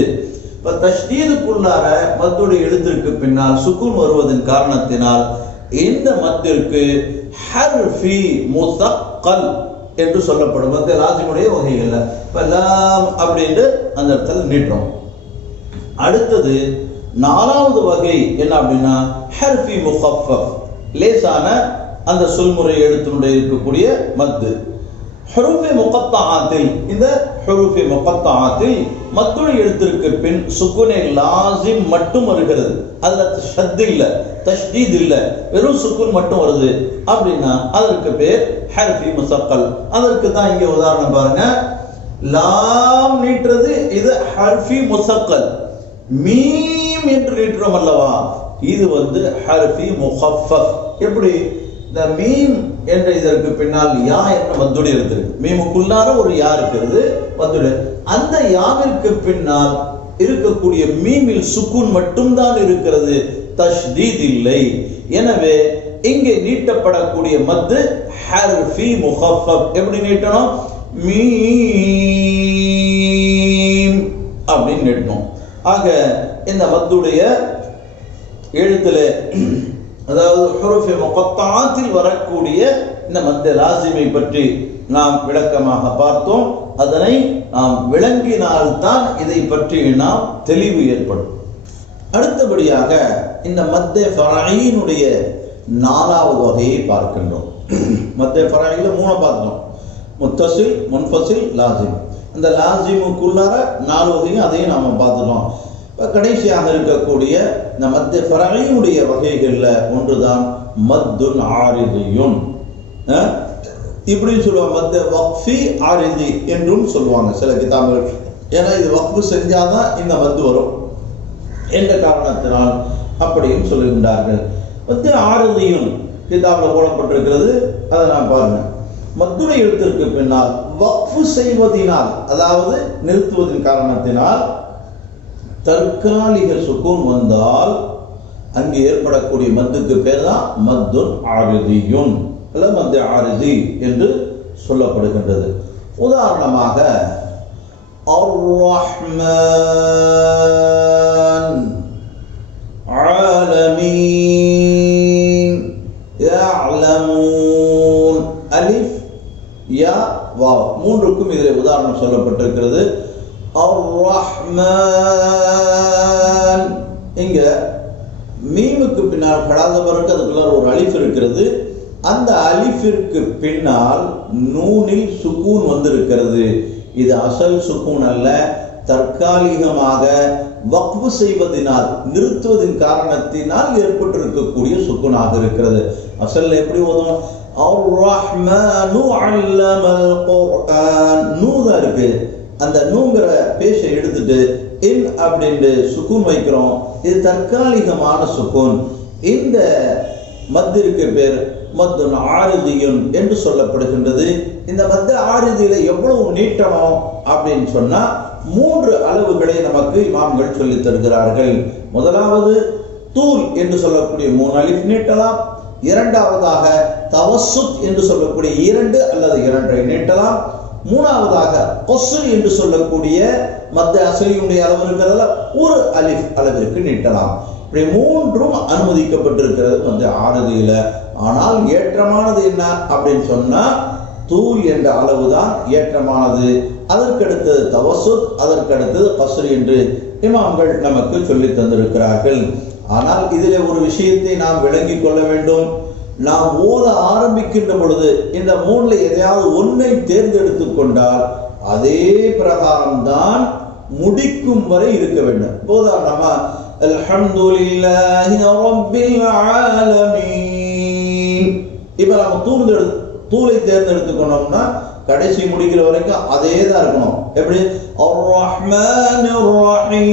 இப்ப தஷ்தீதுக்குள்ளார மத்துடைய எழுத்திற்கு பின்னால் சுக்கூன் வருவதன் காரணத்தினால் இந்த மத்திற்கு ஹர்ஃபி முஸக்கல் என்று சொல்லப்படும். மத்திய லாசிமுடைய வகைகள்ல இப்ப லாம் அப்படின்ட்டு அந்த இடத்துல நீட்டுறோம். அடுத்தது நாலாவது வகை என்ன அப்படின்னா ஹர்ஃபி முகஃபஃப், லேசான அந்த சொல்முறை எழுத்தினுடைய இருக்கக்கூடிய மத்து. ஹுரூஃபி முகத்தாத்தில், இந்த ஹுரூஃபி முகத்தாத்தில் மத்துடைய எழுத்திற்கு பின் சுக்குனே லாசிம் மட்டும் வருகிறது. அதுல ஷத் இல்ல, தஷ்தீத் இல்ல, வெறும் சுக்குன் மட்டும் வருது அப்படின்னா அதற்கு பேர் ஹர்ஃபி முஸக்கல். அதற்கு தான் இங்க உதாரணம் பாருங்க. லாம் நீட்டுறது இது ஹர்ஃபி முஸக்கல். மீம் என்று நீட்டுறோம் அல்லவா, இது வந்து ஹர்ஃபி முகஃபஃப். எப்படி? இந்த மீம் என்ற இதற்கு பின்னால் யா என்ற மத்துடைய எழுத்து, மீமுக்குள்ளார ஒரு யா இருக்கிறது மத்துடைய. அந்த யாவிற்கு பின்னால் இருக்கக்கூடிய மீமில் சுக்கூன் மட்டும்தான் இருக்கிறது, தஷ்தீத் இல்லை. எனவே இங்கே நீட்டப்படக்கூடிய மத்து ஹர்ஃபி முகஃபஃப். எப்படி நீட்டணும்? மீம் அப்படின்னு நீட்டணும். ஆக இந்த மத்துடைய எழுத்துல, அதாவது ஹுரூஃபி முகத்தாத்தில் வரக்கூடிய இந்த மத்திய லாசிமை பற்றி நாம் விளக்கமாக பார்த்தோம். அதனை நாம் விளங்கினால்தான் இதை பற்றி நாம் தெளிவு ஏற்படும். அடுத்தபடியாக இந்த மத்திய ஃபரஈனுடைய நாலாவது வகையை பார்க்கின்றோம். மத்திய ஃபரஈல மூணு பார்த்தோம்: முத்தசில், முன்ஃபசில், லாசிம். அந்த லாசிமுக்குள்ளார நாலு வகையும் அதையும் நாம பார்த்துட்டோம். கடைசியாக இருக்கக்கூடிய இந்த மத்திய ஃபரஈனுடைய வகைகள்ல ஒன்றுதான் மத்துன் ஆரிதியுன். இப்படி சொல்லுவாங்க, மத்திய வக்ஃபி ஆரிதி என்றும் சொல்லுவாங்க சில கிதாபுகள். ஏன்னா இது வக்ஃபு செஞ்சாதான் இந்த மத்து வரும் என்ற காரணத்தினால் அப்படியும் சொல்லுகின்றார்கள். மத்திய ஆரிதியுன் கிதாபில் போடப்பட்டிருக்கிறது. அதை நான் பாருங்க. மத்துடைய எழுத்திற்கு பின்னால் வக்ஃபு செய்வதினால், அதாவது நிறுத்துவதன் காரணத்தினால் தற்காலிக சுக்கூன் வந்தால் அங்கு ஏற்படக்கூடிய மத்துக்கு பேர் தான் மத்துன் ஆரிதியுன் அல்ல மத்திய ஆரிதி என்று சொல்லப்படுகின்றது. உதாரணமாக அர்-ரஹ்மான், ஆலமீன், யஅலமூன், அலிஃப், யா, வாவ் மூன்றுக்கும் இதில் உதாரணம் சொல்லப்பட்டிருக்கிறது. அர்-ரஹ்மான், இங்க மீமுக்கு பின்னால் படாதவருக்கு அதுக்குள்ள ஒரு அலிஃப் இருக்கிறது. அந்த அலிஃபிற்கு பின்னால் நூனில் சுக்கூன் வந்திருக்கிறது. இது அசல் சுக்கூன் அல்ல, தற்காலிகமாக வக்ஃபு செய்வதனால், நிறுத்துவதன் காரணத்தினால் ஏற்பட்டிருக்கக்கூடிய சுக்கூனாக இருக்கிறது. அசல் எப்படி ஓதும்? அர்-ரஹ்மானு அல்லமல் குர்ஆன். நூ தான் இருக்கு. அந்த நூங்கிற பேஷை எடுத்துட்டு இன் அப்படின்ட்டு சுக்கூன் வைக்கிறோம். இது தற்காலிகமான சுக்கூன். இந்த மத்திற்கு பேர் மத்துன் ஆரிதியுன் என்று சொல்லப்படுகின்றது. இந்த மத்திய ஆரிதியில எவ்வளவு நீட்டணும் அப்படின்னு சொன்னா 3 அளவுகளை நமக்கு இமாம்கள் சொல்லித் தருகிறார்கள். முதலாவது தூல் என்று சொல்லக்கூடிய 3 அலிஃப் நீட்டலாம். இரண்டாவதாக தவசுத் என்று சொல்லக்கூடிய 2 அல்லது 2 நீட்டலாம். மூணாவதாக கொஸ்ர் என்று சொல்லக்கூடிய மத்திய அசலியுடைய அளவு இருக்கிறதுல 1 அலிஃப் அளவிற்கு நீட்டலாம். இப்படி 3ம் அனுமதிக்கப்பட்டிருக்கிறது மத்திய ஆரிதியில. ஆனால் ஏற்றமானது என்ன அப்படின்னு சொன்னா தூல் என்ற அளவுதான் ஏற்றமானது. அதற்கடுத்தது தவசுத், அதற்கடுத்தது கஸ்ர் என்று இமாம்கள் நமக்கு சொல்லி தந்திருக்கிறார்கள். ஆனால் இதிலே ஒரு விஷயத்தை நாம் விளங்கிக் கொள்ள வேண்டும். நாம் ஓத ஆரம்பிக்கின்ற பொழுது இந்த 3ல எதையாவது ஒன்றை தேர்ந்தெடுத்துக் கொண்டால் அதே பிரகாரம் தான் முடிக்கும் வரை இருக்க வேண்டும். உதாரணமா அல்ஹம்துலில்லாஹி ரப்பில் ஆலமீன். இப்ப நம்ம தூளை தேர்ந்தெடுத்துக்கணும்னா கடைசி முடிக்கிற வரைக்கும் அதே தான் இருக்கணும். எப்படி? அர்-ரஹ்மானிர் ரஹீம்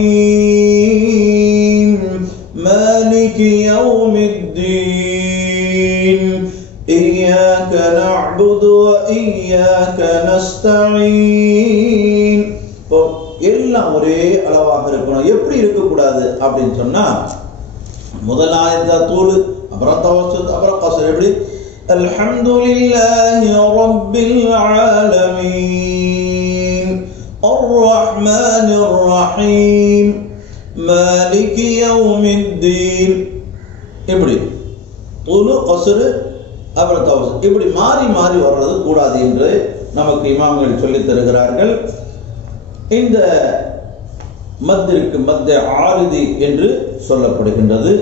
மாலிகி யௌமித்தீன் இய்யாக நஅ்புது வ இய்யாக நஸ்தஈன். எல்லாம் ஒரே அளவாக இருக்கணும். எப்படி இருக்கக்கூடாது அப்படின்னு சொன்னா, முதல் ஆயத்தா தூளு, அப்புறம் தவஸ்ஸுத், அப்புறம் கஸ்ர். எப்படி? அல்ஹம்துலில்லாஹி ரப்பில் ஆலமீன் அர்-ரஹ்மானிர் ரஹீம் மாலிகி யௌமித்தீன். இப்படி தூளு, கஸ்ர், அப்புறம் தவஸ்ஸுத், இப்படி மாறி மாறி வர்றது கூடாது என்று நமக்கு இமாம்கள் சொல்லித் தருகிறார்கள். இந்த மத்திற்கு மத்திய ஆரிதி என்று சொல்லப்படுகின்றது.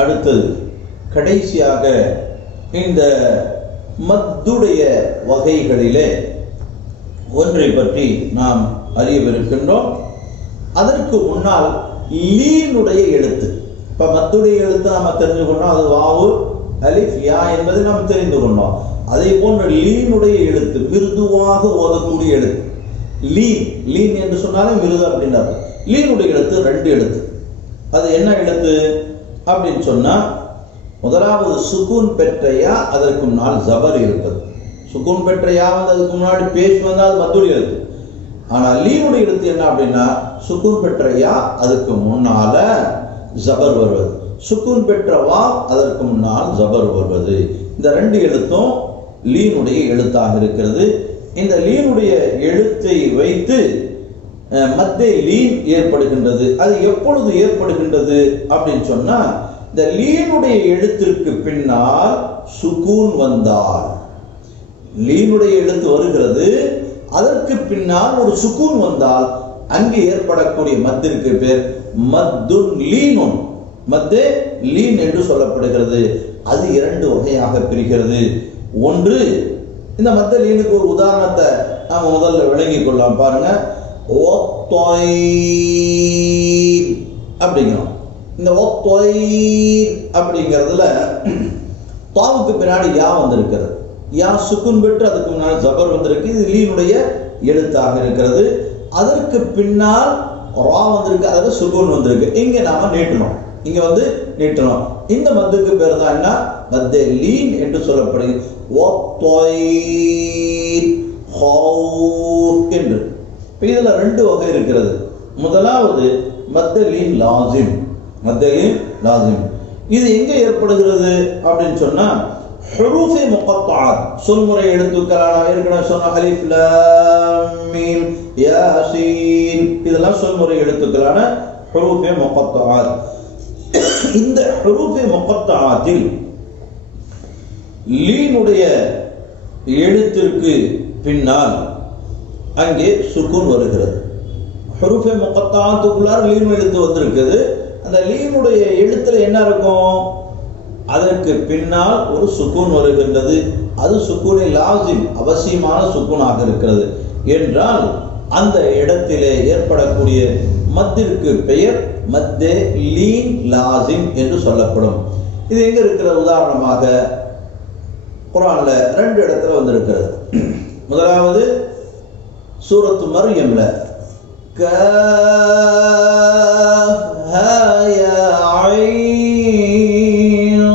அடுத்தது கடைசியாக இந்த மத்துடைய வகைகளிலே ஒன்றை பற்றி நாம் அறியவிருக்கின்றோம். அதற்கு முன்னால் லீனுடைய எழுத்து. இப்ப மத்துடைய எழுத்து நம்ம தெரிஞ்சு கொண்டோம், அது வாவு அலிஃப் யா என்பதை நாம் தெரிந்து கொண்டோம். அதே போன்ற லீனுடைய எழுத்து, மிருதுவாக ஓதக்கூடிய எழுத்து. லீன், லீன் என்று சொன்னாலே மிருது அப்படின்றாரு. லீனுடைய எழுத்து 2 எழுத்து. அது என்ன எழுத்து அப்படின்னு சொன்னா, முதலாவது சுக்கூன் பெற்ற யா, அதற்கு முன்னால் ஜபர் இருப்பது. சுக்கூன் பெற்ற யா வந்து அதுக்கு முன்னாடி பேஷ் வந்தால் அது மத்துடைய எழுத்து. ஆனால் லீனுடைய எழுத்து என்ன அப்படின்னா, சுக்கூன் பெற்ற யா அதுக்கு முன்னால ஜபர் வருவது, சுக்கூன் பெற்ற வா அதற்கு முன்னால் ஜபர் வருவது. இந்த 2 எழுத்தும் லீனுடைய எழுத்தாக இருக்கிறது. இந்த லீனுடைய எழுத்தை வைத்து மத்திய லீன் ஏற்படுகின்றது. அது எப்பொழுது ஏற்படுகின்றது அப்படின்னு சொன்னா, இந்த லீனுடைய எழுத்திற்கு பின்னால் சுக்கூன் வந்தால், லீனுடைய எழுத்து வருகிறது, அதற்கு பின்னால் ஒரு சுக்கூன் வந்தால் அங்கே ஏற்படக்கூடிய மத்திற்கு பேர் மத்துன் லீனுன், மத்தே லீன் என்று சொல்லப்படுகிறது. அது 2 வகையாக பிரிகிறது. ஒன்று, இந்த மத்த லீனுக்கு ஒரு உதாரணத்தை நாம முதல்ல விளங்கிக் கொள்ளலாம். பாருங்க, அப்படிங்கிறோம். இந்த அப்படிங்கிறதுல தாவுக்கு பின்னாடி யா வந்திருக்கிறது. யா சுக்குன் பெற்று அதுக்கு முன்னாடி ஜபர் வந்திருக்கு. இது லீனுடைய எழுத்தாக இருக்கிறது. அதற்கு பின்னால் ரா வந்திருக்கு, அதுல சுக்குன் வந்திருக்கு. இங்க நாம நீட்டணும், இங்க வந்து நீட்டணும். இந்த மத்துக்கு பேர் தான் என்ன? மத்தே லீன் என்று சொல்லப்படுகிறது. என்று இதுல 2 வகை இருக்கிறது. முதலாவது மத்தலீன் லாசிம். மத்தலீன் லாசிம் இது எங்க ஏற்படுகிறது அப்படின்னு சொன்னா, ஹுரூஃபே முகத்தாத், சொல்முறை எழுத்துக்களான ஏற்கனவே சொன்ன அலிஃப் லாம் மீம் யாசீன், இதெல்லாம் சொல்முறை எழுத்துக்களான ஹுரூஃபே முகத்தாத். இந்த ஹுரூஃபே முகத்தாத்தில் லீனுடைய எழுத்திற்கு பின்னால் அங்கே சுக்கூன் வருகிறது. ஹுரூஃபே முகத்தாத்துக்குள்ளார லீன் எழுத்து வந்திருக்குது. அந்த லீனுடைய எழுத்துல என்ன இருக்கும்? அதற்கு பின்னால் ஒரு சுக்கூன் வருகின்றது. அது சுக்கூனை லாசிம், அவசியமான சுக்கூனாக இருக்கிறது என்றால் அந்த இடத்திலே ஏற்படக்கூடிய மத்திற்கு பெயர் மத்தே லீன் லாசிம் என்று சொல்லப்படும். இது எங்க இருக்கிற? உதாரணமாக குர்ஆன்ல 2 இடத்துல வந்திருக்கிறது. முதலாவது சூரத்து மர்யம்ல காஃப் ஹா யா ஐன்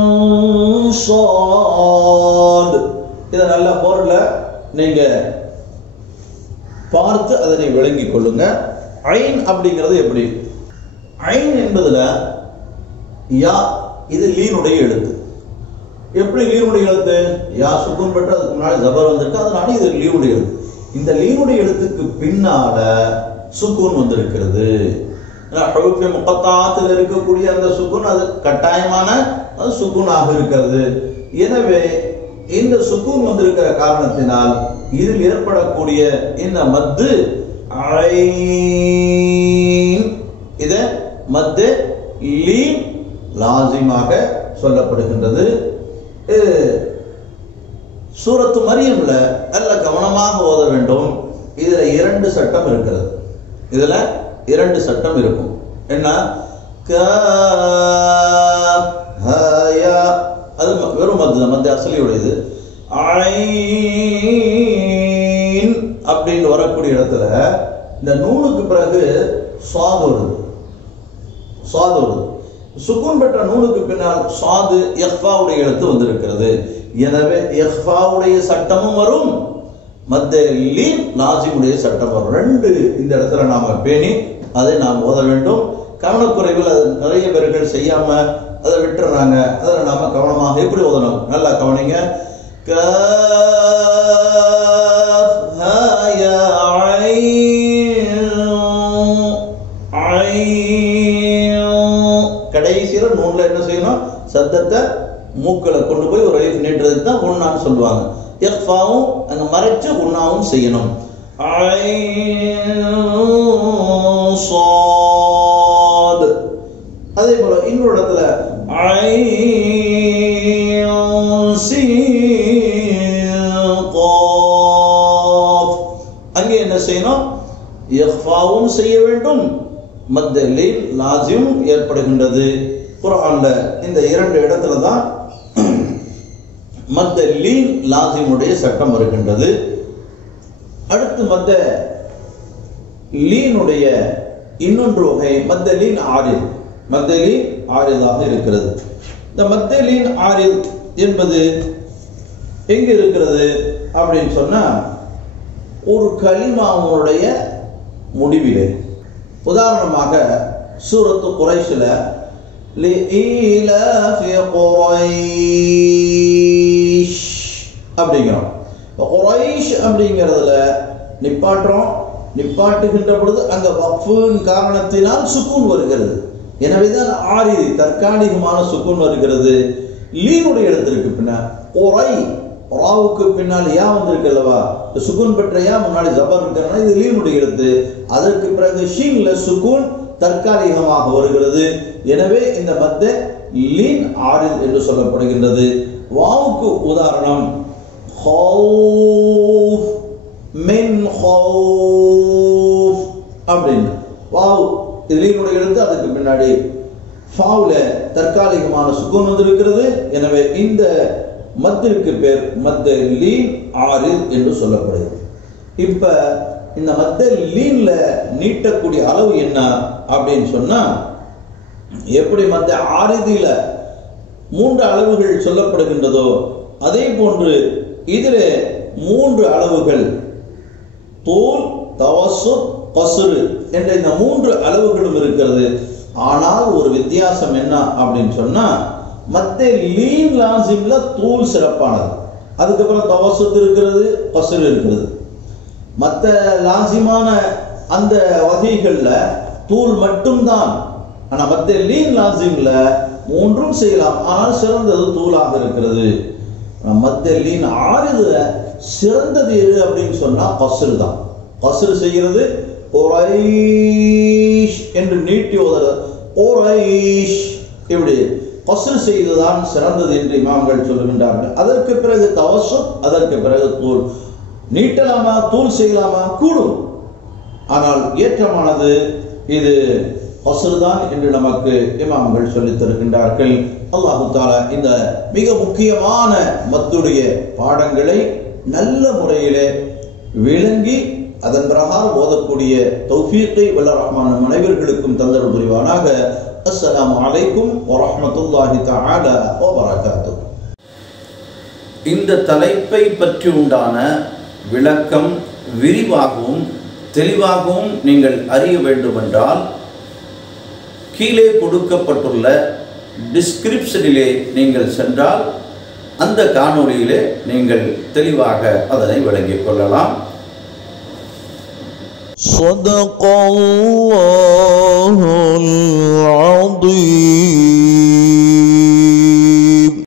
ஸாத். இத நல்ல பொருள்ல நீங்க பார்த்து அதனை விளங்கிக் கொள்ளுங்க. ஐன் அப்படிங்கிறது எப்படி? ஐன் என்பதுல யா, இது லீனுடைய எழுத்து. எப்படி லீனுடைய எழுத்து? யா சுக்கூன் பெற்று அதுக்கு முன்னாடி ஜபர் வந்திருக்கு, அதனால இது லீனுடைய எழுத்து. இந்த லீனுடைய எழுத்துக்கு பின்னால சுக்கூன் வந்திருக்கிறது. ஹுரூஃபே முகத்தாத்தில் இருக்கக்கூடிய அந்த சுக்கூன் அது கட்டாயமான சுக்கூனாக இருக்கிறது. எனவே இந்த சுக்கூன் வந்திருக்கிற காரணத்தினால் இதில் ஏற்படக்கூடிய இந்த மத்து ஐன், இத மத்து லீன் லாசிமாக சொல்லப்படுகின்றது. சூரத்து மரியம்ல நல்ல கவனமாக ஓத வேண்டும். இதுல 2 சட்டம் இருக்கிறது. இதுல 2 சட்டம் இருக்கும். என்ன? காஃப் ஹா யா, அது வெறும் மத்து, மத்திய அசலியுடையது. ஐன் அப்படின்னு வரக்கூடிய இடத்துல இந்த நூனுக்கு பிறகு சாது வருது. சுக்கூன் பெற்ற நூனுக்கு பின்னால் சாது இஃபாவுடைய எழுத்து வந்திருக்கிறது. எனவே இஃபாவுடைய சட்டமும் வரும், மத்த லீன் லாசிமுடைய சட்டம் வரும். ரெண்டு இந்த இடத்துல நாம பேணி அதை நாம் ஓத வேண்டும். கவனக்குறைவில் அது நிறைய பேர்கள் செய்யாம அதை விட்டுறாங்க. அதில் நாம கவனமாக எப்படி ஓதணும், நல்லா கவனிங்க. கடைசியில நூன்ல என்ன செய்யணும், சத்தத்தை மூக்களை கொண்டு போய் ஒரு அலிஃப் நீட்டுறதுக்கு தான் உன்னான்னு சொல்லுவாங்க. இஃபாவும் அங்க மறைச்சு உன்னாவும் செய்யணும். அதே போல இன்னொரு இடத்துல அங்கே என்ன செய்யணும், இஃபாவும் செய்ய வேண்டும், மத்த லீன் லாசிம் ஏற்படுகின்றது. குர்ஆன்ல இந்த இரண்டு இடத்துல தான் மத்த லீன் லாசிமுடைய சட்டம் வருகின்றது. அடுத்து மத்த லீனுடைய இன்னொன்று வகை மத்த லீன் ஆரில். மத்த லீன் ஆரிதாக இருக்கிறது. இந்த மத்த லீன் ஆரில் என்பது எங்க இருக்கிறது அப்படின்னு சொன்னா, ஒரு கலிமாவுடைய முடிவிலே. உதாரணமாக சூரத்து குரைஷ்ல அப்படிங்கிறோம். குரைஷ் அப்படிங்கிறதுல நிப்பாட்டுறோம். நிப்பாட்டுகின்ற பொழுது அங்க வக்ஃபின் காரணத்தினால் சுக்கூன் வருகிறது. எனவேதான் ஆரிதி தற்காலிகமான சுக்கூன் வருகிறது. லீனுடைய இடத்திற்கு பின்னால் ஒரை ராவுக்கு பின்னால் யா வந்திருக்கு அல்லவா, சுக்கூன் பெற்ற யா முன்னாடி ஜபர் இருக்கிறதுனால இது லீனுடைய எழுத்து. அதற்கு பிறகு ஷீன்ல சுக்கூன் தற்காலிகமாக வருகிறது. எனவே இந்த மத்த லீன் ஆரில் என்று சொல்லப்படுகின்றது. வாவுக்கு உதாரணம் ஹௌஃப் மின் ஹௌஃப் அப்படின்னு. வாவ் இது லீனுடைய எழுத்து, அதுக்கு பின்னாடி ஃபாவுல தற்காலிகமான சுக்கூன் வந்திருக்கிறது. எனவே இந்த மத்திற்கு பேர் மத்த லீன் ஆரில் என்று சொல்லப்படுகிறது. இப்ப இந்த மத்த லீன்ல நீட்டக்கூடிய அளவு என்ன அப்படின்னு சொன்னா, எப்படி மத்த ஆரிதில 3 அளவுகள் சொல்லப்படுகின்றதோ அதே போன்று இதில் 3 அளவுகள் தூல், தவசுத், கஸ்ரு என்ற இந்த 3 அளவுகளும் இருக்கிறது. ஆனால் ஒரு வித்தியாசம் என்ன அப்படின்னு சொன்னா, மத்த லீன் லாசிம்ல தூல் சிறப்பானது, அதுக்கப்புறம் தவசுத் இருக்கிறது, கஸ்ரு இருக்கிறது. மத்த லாசிமான அந்த வகைகள்ல தூல் மட்டும்தான். ஆனா மத்த லீன் லாசிம்ல 3ம் செய்யலாம், ஆனால் சிறந்தது தூளாக இருக்கிறது. மத்த லீன் ஆரிதுல சிறந்தது எது அப்படின்னு சொன்னா கஸ்ரு தான். கஸ்ரு செய்கிறது குரைஷ் என்று நீட்டி ஓதுறது, குரைஷ் இப்படி கஸ்ரு செய்துதான் சிறந்தது என்று இமாம்கள் சொல்லுகின்றார்கள். அதற்கு பிறகு தவசுத், அதற்கு பிறகு தூள். நீட்டலாமா தூள் செய்யலாமா கூடும், ஆனால் ஏற்றமானது இது கஸ்ரு தான் என்று நமக்கு இமாம்கள் சொல்லித் தருகின்றார்கள். அல்லாஹு தஆலா இந்த மிக முக்கியமான மத்துடைய பாடங்களை நல்ல முறையிலே விளங்கி அதன் பிரகாரம் ஓதக்கூடிய தௌஃபீக்கை வல்ல ரஹ்மான் அனைவர்களுக்கும் தந்தருள் புரிவானாக. அஸ்ஸலாமு அலைக்கும் வரஹ்மத்துல்லாஹி தஆலா வ பரகாத்துஹு. இந்த தலைப்பை பற்றி உண்டான விளக்கம் விரிவாகவும் தெளிவாகவும் நீங்கள் அறிய வேண்டுமென்றால் கீழே கொடுக்கப்பட்டுள்ள டிஸ்கிரிப்ஷனிலே நீங்கள் சென்றால் அந்த காணொளியிலே நீங்கள் தெளிவாக அதனை விளங்கிக் கொள்ளலாம். ஸதகல்லாஹு